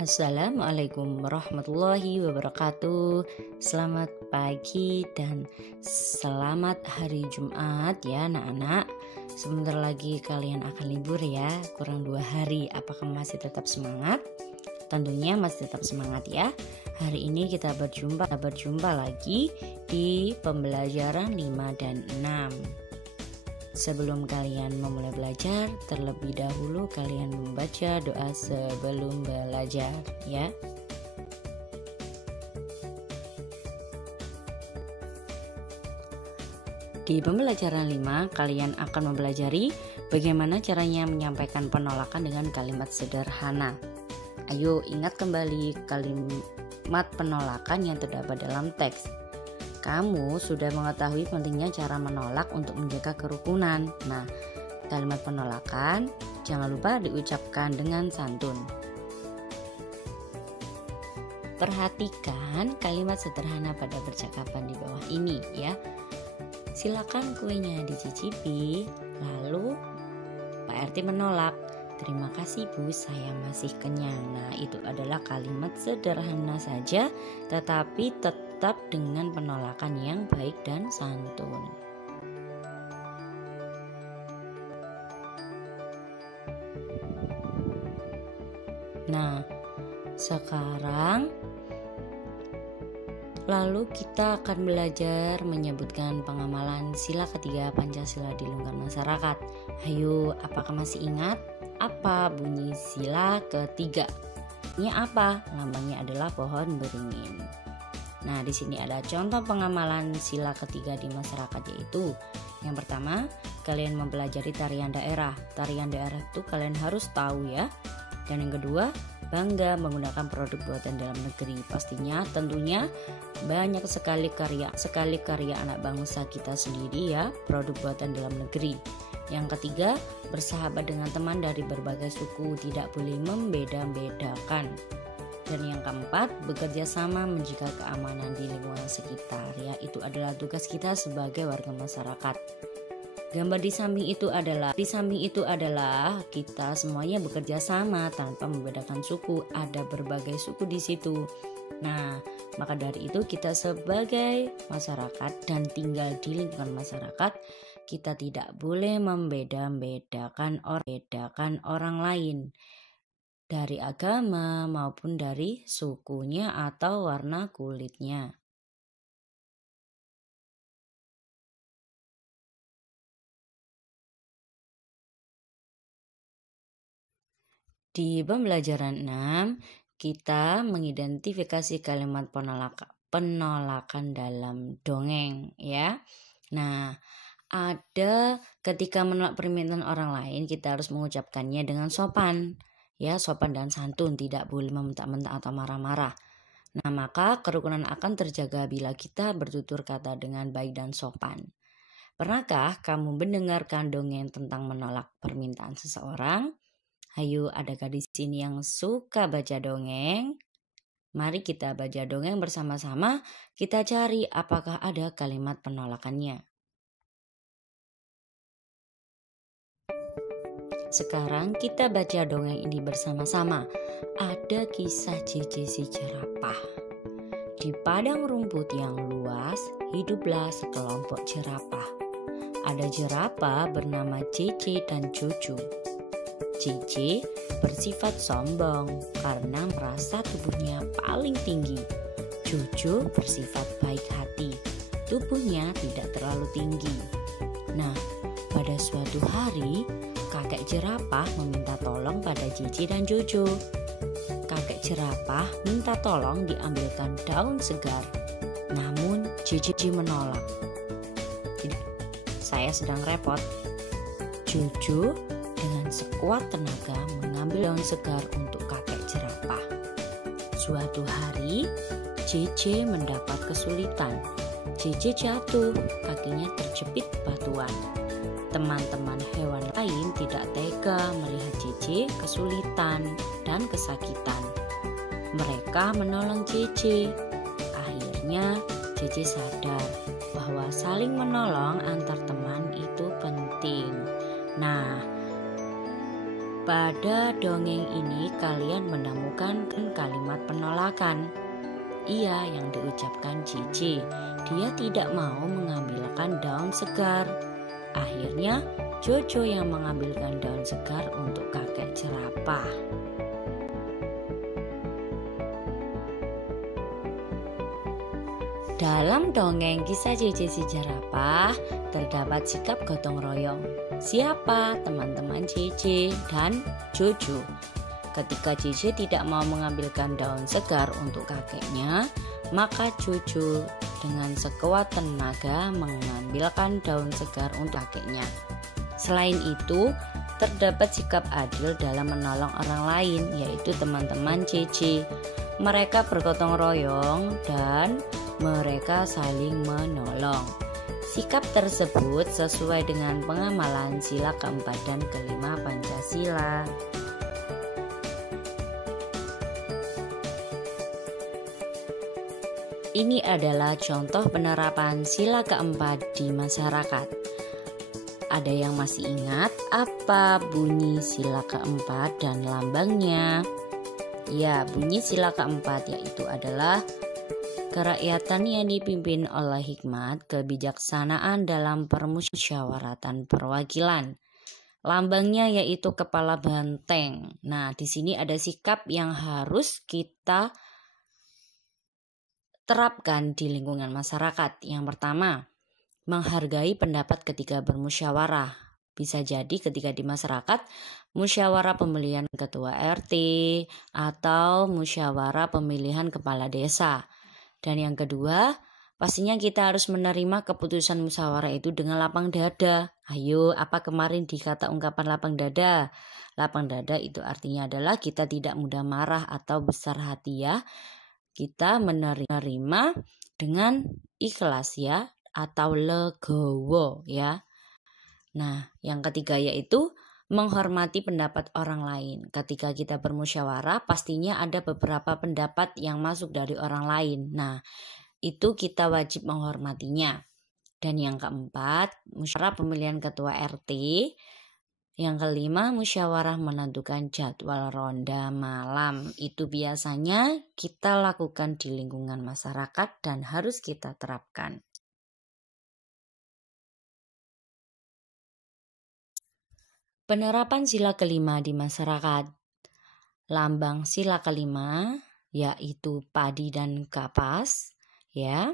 Assalamualaikum warahmatullahi wabarakatuh. Selamat pagi dan selamat hari Jumat ya anak-anak. Sebentar lagi kalian akan libur ya, kurang 2 hari. Apakah masih tetap semangat? Tentunya masih tetap semangat ya. Hari ini kita berjumpa lagi di pembelajaran 5 dan 6. Sebelum kalian memulai belajar, terlebih dahulu kalian membaca doa sebelum belajar ya. Di pembelajaran 5, kalian akan mempelajari bagaimana caranya menyampaikan penolakan dengan kalimat sederhana. Ayo ingat kembali kalimat penolakan yang terdapat dalam teks. Kamu sudah mengetahui pentingnya cara menolak untuk menjaga kerukunan. Nah, kalimat penolakan jangan lupa diucapkan dengan santun. Perhatikan kalimat sederhana pada percakapan di bawah ini ya. Silakan kuenya dicicipi. Lalu Pak RT menolak. Terima kasih Bu, saya masih kenyang. Nah, itu adalah kalimat sederhana saja, tetapi tetap dengan penolakan yang baik dan santun. Nah, sekarang lalu kita akan belajar menyebutkan pengamalan sila ketiga Pancasila di lingkungan masyarakat. Ayo, apakah masih ingat apa bunyi sila ketiga? Ini apa? Lambangnya adalah pohon beringin. Nah, di sini ada contoh pengamalan sila ketiga di masyarakat, yaitu yang pertama, kalian mempelajari tarian daerah. Tarian daerah itu kalian harus tahu ya. Dan yang kedua, bangga menggunakan produk buatan dalam negeri. Pastinya tentunya banyak sekali karya anak bangsa kita sendiri ya, produk buatan dalam negeri. Yang ketiga, bersahabat dengan teman dari berbagai suku, tidak boleh membeda-bedakan. Dan yang keempat, bekerja sama menjaga keamanan di lingkungan sekitar ya, itu adalah tugas kita sebagai warga masyarakat. Gambar di samping itu adalah kita semuanya bekerja sama tanpa membedakan suku, ada berbagai suku di situ. Nah, maka dari itu kita sebagai masyarakat dan tinggal di lingkungan masyarakat, kita tidak boleh membeda-bedakan orang lain dari agama maupun dari sukunya atau warna kulitnya. Di pembelajaran 6, kita mengidentifikasi kalimat penolakan dalam dongeng ya. Nah, ada ketika menolak permintaan orang lain, kita harus mengucapkannya dengan sopan ya, sopan dan santun, tidak boleh membentak-bentak atau marah-marah. Nah, maka kerukunan akan terjaga bila kita bertutur kata dengan baik dan sopan. Pernahkah kamu mendengarkan dongeng tentang menolak permintaan seseorang? Ayo, ada gadis sini yang suka baca dongeng? Mari kita baca dongeng bersama-sama, kita cari apakah ada kalimat penolakannya. Sekarang kita baca dongeng ini bersama-sama. Ada kisah Cece si jerapah. Di padang rumput yang luas, hiduplah sekelompok jerapah. Ada jerapah bernama Cece dan Cucu. Cece bersifat sombong karena merasa tubuhnya paling tinggi. Cucu bersifat baik hati, tubuhnya tidak terlalu tinggi. Nah, pada suatu hari, kakek jerapah meminta tolong pada Cece dan Cucu. Kakek jerapah minta tolong diambilkan daun segar. Namun Cece menolak. Tidak, saya sedang repot. Cucu dengan sekuat tenaga mengambil daun segar untuk kakek jerapah. Suatu hari, Cece mendapat kesulitan. Cece jatuh, kakinya terjepit batuan. Teman-teman hewan lain tidak tega melihat Cece kesulitan dan kesakitan. Mereka menolong Cece. Akhirnya Cece sadar bahwa saling menolong antar teman itu penting. Nah, Pada dongeng ini kalian menemukan kalimat penolakan. Iya, yang diucapkan Cici. Dia tidak mau mengambilkan daun segar. Akhirnya Jojo yang mengambilkan daun segar untuk kakek jerapah. Dalam dongeng kisah Cici si jerapah terdapat sikap gotong royong. Siapa? Teman-teman Cici dan Jojo. Ketika Cici tidak mau mengambilkan daun segar untuk kakeknya, maka Jojo dengan sekuat tenaga mengambilkan daun segar untuk kakeknya. Selain itu, terdapat sikap adil dalam menolong orang lain, yaitu teman-teman Cici. Mereka bergotong royong dan mereka saling menolong. Sikap tersebut sesuai dengan pengamalan sila keempat dan kelima Pancasila. Ini adalah contoh penerapan sila keempat di masyarakat. Ada yang masih ingat apa bunyi sila keempat dan lambangnya? Ya, bunyi sila keempat yaitu adalah kerakyatan yang dipimpin oleh hikmat, kebijaksanaan dalam permusyawaratan perwakilan. Lambangnya yaitu kepala banteng. Nah, di sini ada sikap yang harus kita terapkan di lingkungan masyarakat. Yang pertama, menghargai pendapat ketika bermusyawarah. Bisa jadi ketika di masyarakat, musyawarah pemilihan ketua RT atau musyawarah pemilihan kepala desa. Dan yang kedua, pastinya kita harus menerima keputusan musyawarah itu dengan lapang dada. Ayo, apa kemarin dikata ungkapan lapang dada? Lapang dada itu artinya adalah kita tidak mudah marah atau besar hati ya. Kita menerima dengan ikhlas ya, atau legowo ya. Nah, yang ketiga yaitu menghormati pendapat orang lain. Ketika kita bermusyawarah, pastinya ada beberapa pendapat yang masuk dari orang lain. Nah, itu kita wajib menghormatinya. Dan yang keempat, musyawarah pemilihan ketua RT. Yang kelima, musyawarah menentukan jadwal ronda malam. Itu biasanya kita lakukan di lingkungan masyarakat dan harus kita terapkan. Penerapan sila kelima di masyarakat. Lambang sila kelima yaitu padi dan kapas, ya.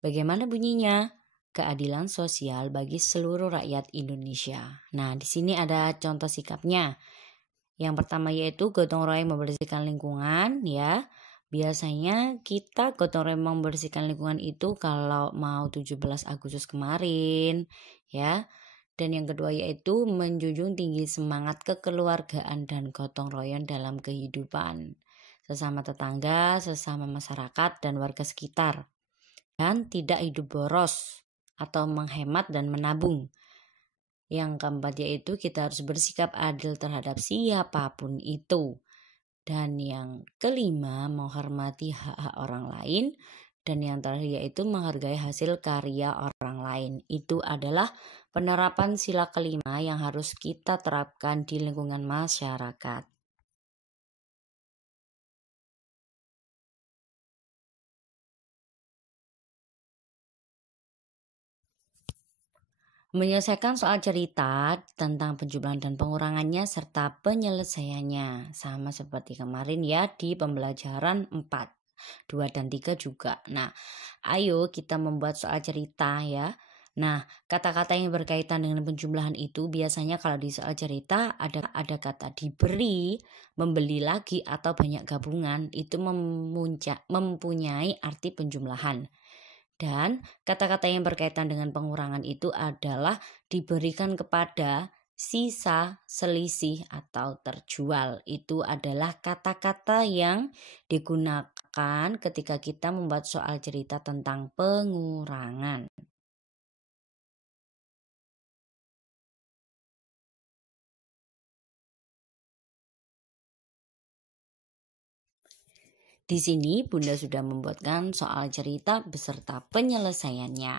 Bagaimana bunyinya? Keadilan sosial bagi seluruh rakyat Indonesia. Nah, di sini ada contoh sikapnya. Yang pertama yaitu gotong royong membersihkan lingkungan, ya. Biasanya kita gotong royong membersihkan lingkungan itu kalau mau 17 Agustus kemarin, ya. Dan yang kedua yaitu menjunjung tinggi semangat kekeluargaan dan gotong royong dalam kehidupan sesama tetangga, sesama masyarakat dan warga sekitar. Dan tidak hidup boros atau menghemat dan menabung. Yang keempat yaitu kita harus bersikap adil terhadap siapapun itu. Dan yang kelima menghormati hak-hak orang lain. Dan yang terakhir yaitu menghargai hasil karya orang lain. Itu adalah penerapan sila kelima yang harus kita terapkan di lingkungan masyarakat. Menyelesaikan soal cerita tentang penjumlahan dan pengurangannya serta penyelesaiannya. Sama seperti kemarin ya di pembelajaran 4. 2 dan 3 juga. Nah, ayo kita membuat soal cerita ya. Nah, kata-kata yang berkaitan dengan penjumlahan itu biasanya kalau di soal cerita ada kata diberi, membeli lagi atau banyak gabungan itu mempunyai arti penjumlahan. Dan kata-kata yang berkaitan dengan pengurangan itu adalah diberikan kepada, sisa, selisih, atau terjual. Itu adalah kata-kata yang digunakan ketika kita membuat soal cerita tentang pengurangan. Di sini Bunda sudah membuatkan soal cerita beserta penyelesaiannya.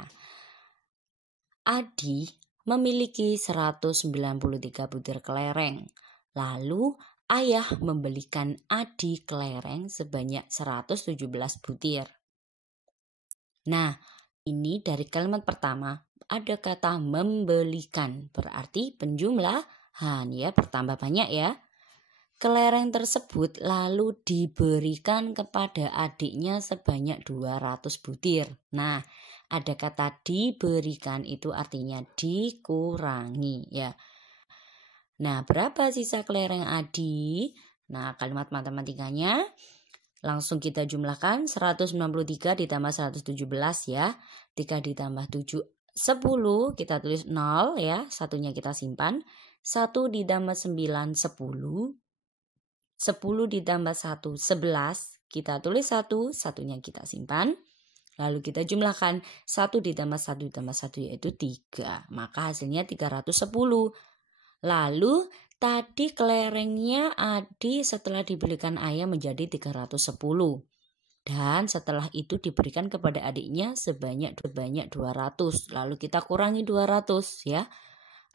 Adi memiliki 193 butir kelereng. Lalu ayah membelikan Adi kelereng sebanyak 117 butir. Nah, ini dari kalimat pertama ada kata membelikan, berarti penjumlahan ya, bertambah banyak ya. Kelereng tersebut lalu diberikan kepada adiknya sebanyak 200 butir. Nah, ada kata diberikan itu artinya dikurangi ya. Nah, berapa sisa kelereng Adi? Nah, kalimat matematikanya langsung kita jumlahkan 193 ditambah 117 ya. 3 ditambah 7 10, kita tulis 0 ya, satunya kita simpan. 1 ditambah 9 10. 10 ditambah 1 11, kita tulis 1, satunya kita simpan. Lalu kita jumlahkan 1 ditambah 1 ditambah 1 yaitu 3. Maka hasilnya 310. Lalu tadi kelerengnya Adi setelah dibelikan ayah menjadi 310. Dan setelah itu diberikan kepada adiknya sebanyak 200. Lalu kita kurangi 200 ya.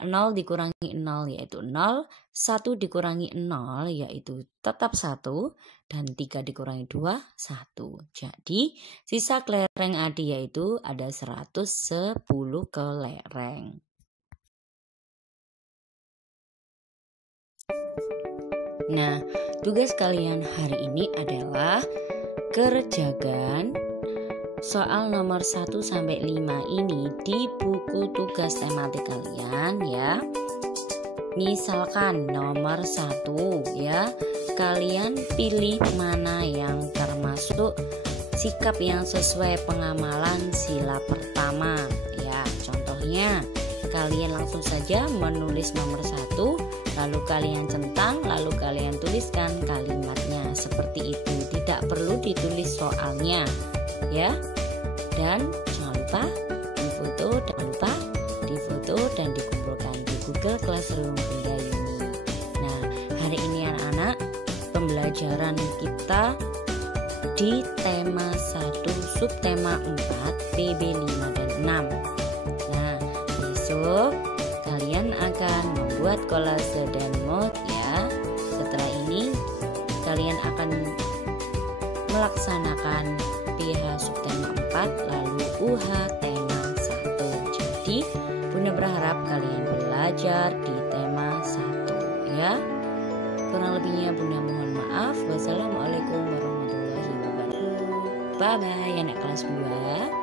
0 dikurangi 0 yaitu 0, 1 dikurangi 0 yaitu tetap 1, dan 3 dikurangi 2, 1. Jadi sisa kelereng Adi yaitu ada 110 kelereng. Nah, tugas kalian hari ini adalah kerjakan soal nomor 1 sampai 5 ini di buku tugas tematik kalian ya. Misalkan nomor 1 ya, kalian pilih mana yang termasuk sikap yang sesuai pengamalan sila pertama ya. Contohnya, kalian langsung saja menulis nomor 1, lalu kalian centang, lalu kalian tuliskan kalimatnya seperti itu. Tidak perlu ditulis soalnya ya. Dan jangan lupa difoto dan dikumpulkan di Google Classroom Bunda Yuni. Nah, hari ini anak-anak pembelajaran kita di tema 1 subtema 4 PB 5 dan 6. Nah, besok kalian akan membuat kolase dan mood ya. Setelah ini kalian akan melaksanakan PH subtema 4 lalu UH tema 1. Jadi Bunda berharap kalian belajar di tema 1 ya. Kurang lebihnya Bunda mohon maaf. Wassalamualaikum warahmatullahi wabarakatuh. Bye bye anak kelas 2.